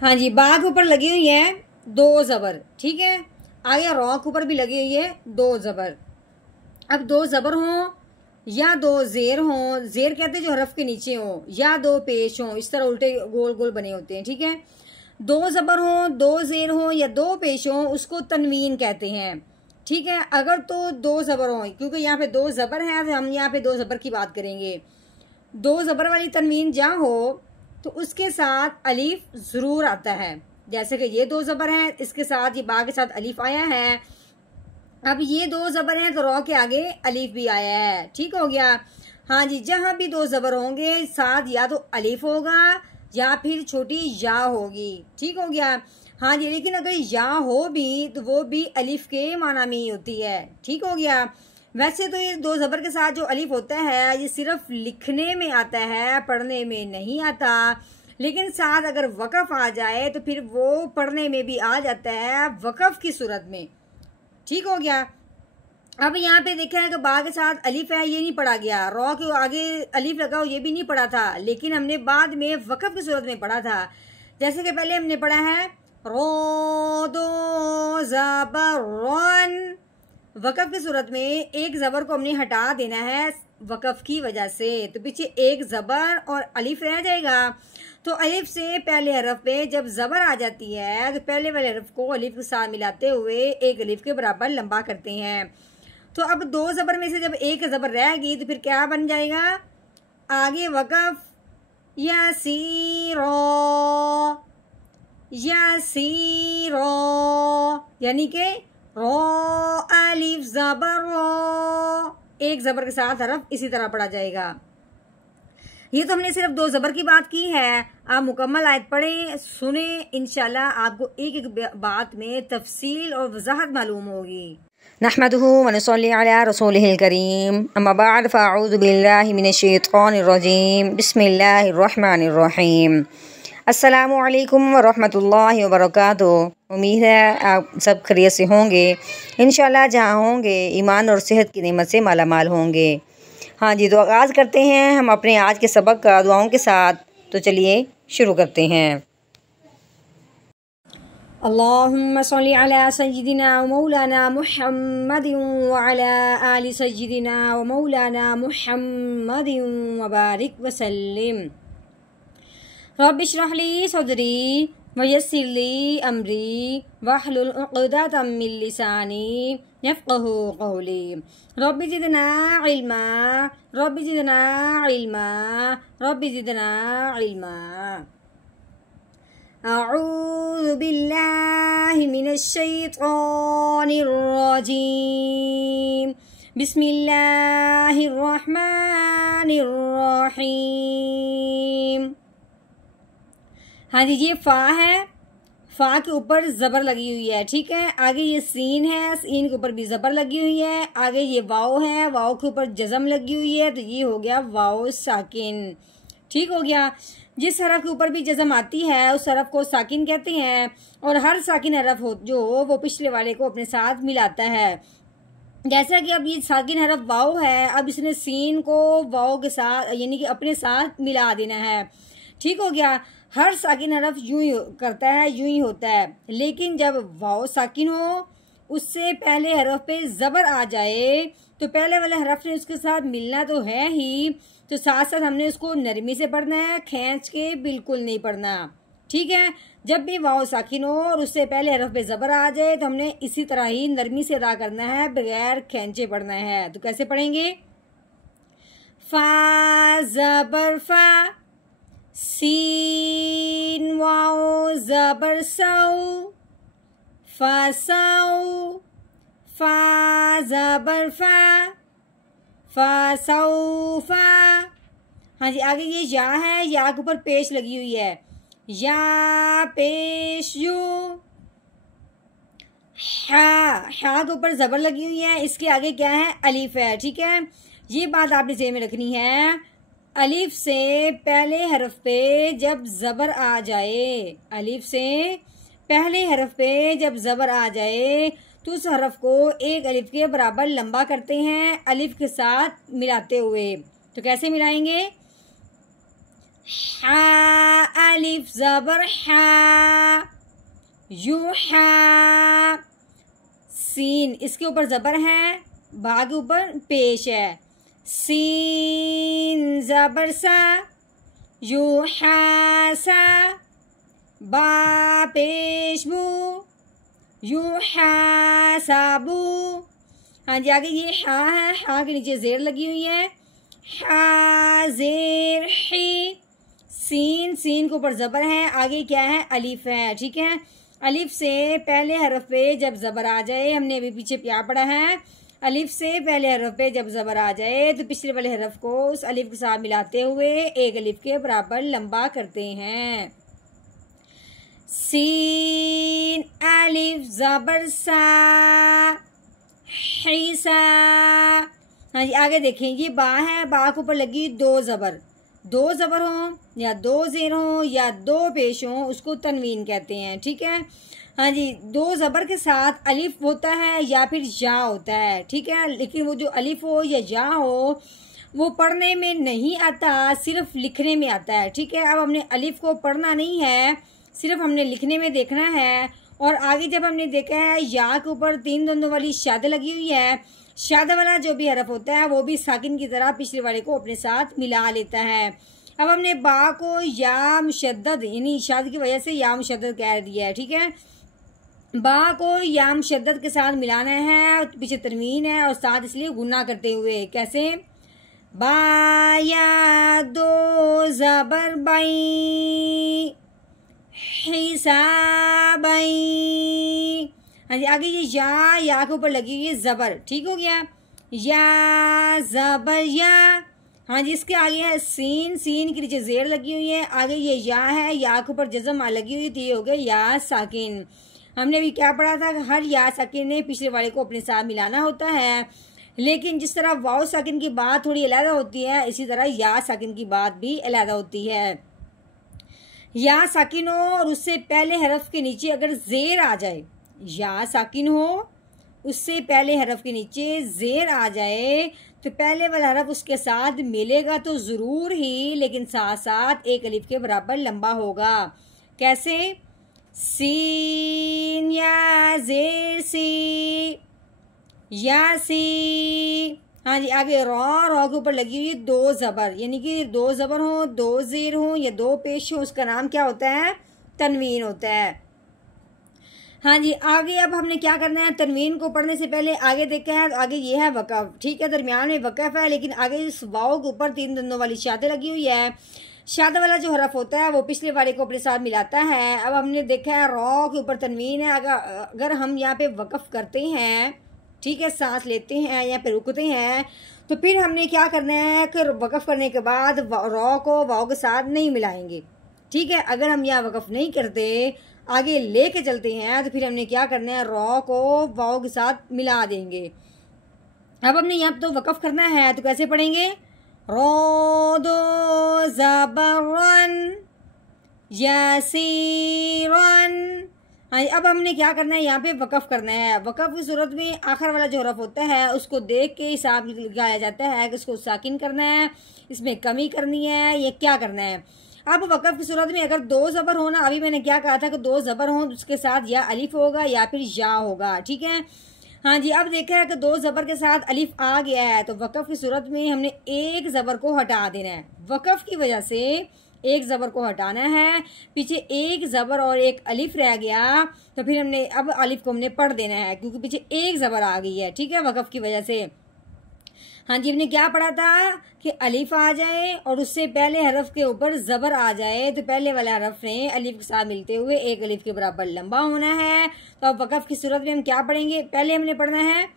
हाँ जी, बा के ऊपर लगी हुई है दो ज़बर, ठीक है। आगे रॉ के ऊपर भी लगी हुई है दो ज़बर। अब दो ज़बर हों या दो ज़ेर हों, ज़ेर कहते हैं जो हरफ के नीचे हों, या दो पेश हों, इस तरह उल्टे गोल गोल बने होते हैं, ठीक है। दो ज़बर हों, दो ज़ेर हों या दो पेश हों, उसको तनवीन कहते हैं, ठीक है। अगर तो दो ज़बर हों, क्योंकि यहाँ पे दो ज़बर हैं तो हम यहाँ पे दो ज़बर की बात करेंगे। दो ज़बर वाली तनवीन जहाँ हो तो उसके साथ अलीफ ज़रूर आता है। जैसे कि ये दो ज़बर हैं, इसके साथ ये बा के साथ अलीफ आया है। अब ये दो ज़बर हैं तो रॉ के आगे अलीफ भी आया है, ठीक हो गया। हाँ जी, जहाँ भी दो ज़बर होंगे साथ या तो अलीफ होगा या फिर छोटी या होगी, ठीक हो गया। हाँ जी, लेकिन अगर या हो भी तो वो भी अलीफ के माना में ही होती है, ठीक हो गया। वैसे तो ये दो ज़बर के साथ जो अलीफ होता है ये सिर्फ लिखने में आता है, पढ़ने में नहीं आता। लेकिन साथ अगर वक़फ़ आ जाए तो फिर वो पढ़ने में भी आ जाता है वक़फ़ की सूरत में, ठीक हो गया। अब यहाँ पे देखा है कि बा के साथ अलीफ है, ये नहीं पढ़ा गया। रॉ के आगे अलीफ लगा हो, ये भी नहीं पढ़ा था, लेकिन हमने बाद में वक़फ़ की सूरत में पढ़ा था। जैसे कि पहले हमने पढ़ा है रो दो ज़बर रॉन, वक़फ़ की सूरत में एक ज़बर को हमने हटा देना है वक़फ़ की वजह से, तो पीछे एक ज़बर और अलीफ रह जाएगा। तो अलीफ से पहले हरफ पे जब ज़बर आ जाती है तो पहले वाले हरफ को अलीफ के साथ मिलाते हुए एक अलीफ के बराबर लंबा करते हैं। तो अब दो ज़बर में से जब एक ज़बर रहेगी तो फिर क्या बन जाएगा, आगे वक़फ़ यासीरो, यासीरो, यानी कि रो अलीफ ज़बर रो, एक ज़बर के साथ हरफ इसी तरह पढ़ा जाएगा। ये तो हमने सिर्फ दो ज़बर की बात की है। आप मुकम्मल आयत पढ़ें, सुने, इंशाल्लाह आपको एक एक बात में तफसील और वज़ाहत मालूम होगी। नहमदुहु व नसल्ली अला रसूलिहिल करीम, अम्मा बाद फ़अऊज़ु बिल्लाहि मिनश्शैतानिर रजीम, बिस्मिल्लाहिर रहमानिर रहीम। अस्सलामु अलैकुम व रहमतुल्लाहि व बरकातुहू। उम्मीद है आप सब खैरियत से होंगे। इंशाल्लाह जहाँ होंगे ईमान और सेहत की नेमत से माला माल होंगे। हाँ जी, तो आगाज़ करते हैं हम अपने आज के सबक का दुआओं के साथ। तो चलिए शुरू करते हैं। अल्लाहुम्मा सल्ली अला सय्यिदिना व मौलाना मुहम्मदिन व अला आलि सय्यिदिना व मौलाना मुहम्मदिन व बारिक व सल्लिम। रब्बि इश्रह ली सदरी व यस्सिर ली अमरी वहलुल उक़दतम मिन लिसानी यफ़क़हू क़ौली। Rabbi ज़िदना इल्मा, rabbi ज़िदना इल्मा, rabbi ज़िदना इल्मा। अऊज़ु बिल्लाहि मिनश शैतानिर रजीम, बिस्मिल्लाहिर रहमानिर रहीम। हाँ जी, ये फ़ा है, फ़ा के ऊपर ज़बर लगी हुई है, ठीक है। आगे ये सीन है, सीन के ऊपर भी ज़बर लगी हुई है। आगे ये वाव है, वाव के ऊपर जज़म लगी हुई है, तो ये हो गया वाव साकिन, ठीक हो गया। जिस हरफ के ऊपर भी जज़म आती है उस हरफ को साकिन कहते हैं, और हर साकिन हरफ हो जो वो पिछले वाले को अपने साथ मिलाता है। जैसा कि अब ये साकिन हरफ वाव है, अब इसने सीन को वाव के साथ यानी कि अपने साथ मिला देना है, ठीक हो गया। हर साकिन हरफ यूं ही करता है, यूं ही होता है। लेकिन जब वाव साकिन हो उससे पहले हरफ पे ज़बर आ जाए तो पहले वाले हरफ ने उसके साथ मिलना तो है ही, तो साथ साथ हमने उसको नरमी से पढ़ना है, खींच के बिल्कुल नहीं पढ़ना, ठीक है। जब भी वाव साकिन हो और उससे पहले हरफ पे ज़बर आ जाए तो हमने इसी तरह ही नरमी से अदा करना है, बगैर खींचे पढ़ना है। तो कैसे पढ़ेंगे, फा ज़बर फा, सीन वाव ज़बर सौ, फसौ, फा ज़बर फा, फसौफा। हाँ जी, आगे ये या है, या के ऊपर पेश लगी हुई है, या पेश यू। हा के ऊपर ज़बर लगी हुई है, इसके आगे क्या है, अलीफ है, ठीक है। ये बात आपने ज़हन में रखनी है, अलीफ से पहले हरफ पे जब ज़बर आ जाए, अलीफ से पहले हरफ पे जब ज़बर आ जाए तो उस हरफ को एक अलीफ के बराबर लंबा करते हैं अलीफ के साथ मिलाते हुए। तो कैसे मिलाएंगे, हा, अलिफ ज़बर हा, यूहा। सीन इसके ऊपर ज़बर है, बा के ऊपर पेश है। सीन ज़बर सा, यूहा सा, बा पेश बू, यूहा साबू। हाँ जी, आगे ये हा है, हा के नीचे जेर लगी हुई है, हा जेर ही। सीन, सीन के ऊपर ज़बर है, आगे क्या है, अलिफ है। ठीक है, अलिफ से पहले हरफ पे जब ज़बर आ जाए, हमने अभी पीछे क्या पढ़ा है, अलिफ से पहले हरफ पे जब ज़बर आ जाए तो पिछले वाले हरफ को उस अलिफ के साथ मिलाते हुए एक अलिफ के बराबर लंबा करते हैं। सीन अलिफ ज़बर सा, हिसा। हाँ जी, आगे देखें, ये बा है, बा के ऊपर लगी दो ज़बर हों या दो ज़ेर हों या दो पेश हों, उसको तनवीन कहते हैं। ठीक है, हाँ जी, दो ज़बर के साथ अलिफ होता है या फिर या होता है। ठीक है, लेकिन वो जो अलिफ हो या या हो वो पढ़ने में नहीं आता, सिर्फ लिखने में आता है। ठीक है, अब हमने अलिफ को पढ़ना नहीं है, सिर्फ हमने लिखने में देखना है। और आगे जब हमने देखा है या के ऊपर तीन दोनों वाली शाद लगी हुई है, शाद वाला जो भी हरफ होता है वो भी साकिन की तरह पिछले वाले को अपने साथ मिला लेता है। अब हमने बा को या मुशद्दद यानी शाद की वजह से या मुशद्दद कह दिया है। ठीक है, बा को या मुशद्दद के साथ मिलाना है, पीछे तनवीन है और साथ इसलिए गुना करते हुए। कैसे, बा या दो ज़बर बाई, हिसाबई। हाँ जी, आगे ये या के ऊपर लगी हुई है ज़बर। ठीक हो गया, या ज़बर या। हाँ जी, इसके आगे है सीन, सीन के नीचे जेर लगी हुई है, आगे ये या है, या के ऊपर जज़म लगी हुई थी, हो गया या साकिन। हमने अभी क्या पढ़ा था कि हर या साकिन ने पिछले वाले को अपने साथ मिलाना होता है, लेकिन जिस तरह वाव साकिन की बात थोड़ी अलग होती है, इसी तरह या साकिन की बात भी अलग होती है। या साकिन हो और उससे पहले हरफ के नीचे अगर जेर आ जाए, या साकिन हो उससे पहले हरफ के नीचे जेर आ जाए तो पहले वाला हरफ उसके साथ मिलेगा तो ज़रूर ही, लेकिन साथ साथ एक अलिफ के बराबर लंबा होगा। कैसे, सीन या जेर सी, या सी। हाँ जी, आगे रॉ के ऊपर लगी हुई दो ज़बर, यानी कि दो ज़बर हो, दो ज़ेर हो या दो पेश हो, उसका नाम क्या होता है, तनवीन होता है। हाँ जी, आगे अब हमने क्या करना है, तनवीन को पढ़ने से पहले आगे देखा है तो आगे ये है वक़फ़। ठीक है, दरमियान में वक़फ़ है, लेकिन आगे इस वाव के ऊपर तीन दंदों वाली शाद लगी हुई है। शाद वाला जो हरफ होता है वो पिछले वाले को अपने साथ मिलाता है। अब हमने देखा है रॉ के ऊपर तनवीन है, अगर हम यहाँ पे वक़फ़ करते हैं, ठीक है, सांस लेते हैं या फिर रुकते हैं, तो फिर हमने क्या करना है कि वक़फ़ करने के बाद रॉ को वाव के साथ नहीं मिलाएंगे। ठीक है, अगर हम यहाँ वक़फ़ नहीं करते, आगे लेके चलते हैं, तो फिर हमने क्या करना है, रॉ को वाव के साथ मिला देंगे। अब हमने यहाँ तो वक़फ़ करना है तो कैसे पढ़ेंगे, रो दो ज़बरन यसीरन। हाँ, अब हमने क्या करना है, यहाँ पे वक़फ़ करना है। वक़फ़ की सूरत में आखिर वाला जो हरफ होता है उसको देख के हिसाब लगाया जाता है कि उसको साकिन करना है, इसमें कमी करनी है, ये क्या करना है। अब वक़फ़ की सूरत में अगर दो ज़बर हो ना, अभी मैंने क्या कहा था कि दो ज़बर हो उसके साथ या अलिफ होगा या फिर या होगा। ठीक है, हाँ जी, अब देखा है कि दो ज़बर के साथ अलिफ आ गया है तो वक़फ़ की सूरत में हमने एक ज़बर को हटा देना है। वक़फ़ की वजह से एक ज़बर को हटाना है, पीछे एक ज़बर और एक अलिफ रह गया तो फिर हमने अब अलिफ को हमने पढ़ देना है क्योंकि पीछे एक ज़बर आ गई है। ठीक है, वक़फ़ की वजह से। हाँ जी, हमने क्या पढ़ा था कि अलिफ आ जाए और उससे पहले हरफ के ऊपर ज़बर आ जाए तो पहले वाले हरफ ने अलिफ के साथ मिलते हुए एक अलिफ के बराबर लंबा होना है। तो अब वक़फ़ की सूरत में हम क्या पढ़ेंगे, पहले हमने पढ़ना है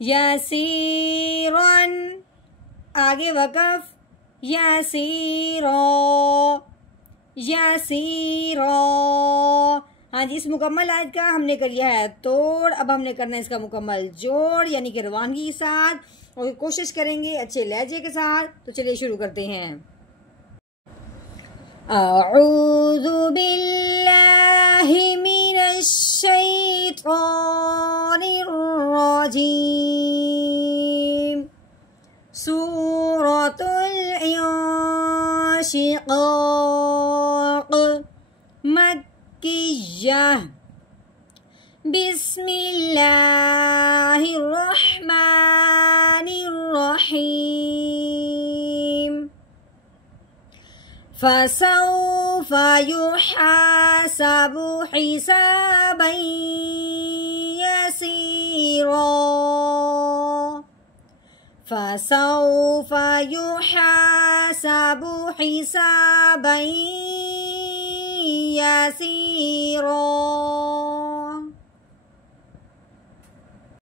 यसीरन, आगे वक़फ़ यसीरो, यसीरो। हाँ जी, इस मुकम्मल आयत का हमने कर लिया है तोड़, अब हमने करना है इसका मुकम्मल जोड़ यानी कि रवानगी के साथ, और कोशिश करेंगे अच्छे लहजे के साथ। तो चलिए शुरू करते हैं। अऊज़ु बिल्लाहि मिनश शैतानिर रजीम। सूरतुल आशिक़ा। मक्किय्यह। बिस्मिल्लाहिर्रहमानिर्रहीम। फसौफ युहासबु हिसाबन यसीरा। फसौफ युहासबु हिसाबन यसीरा।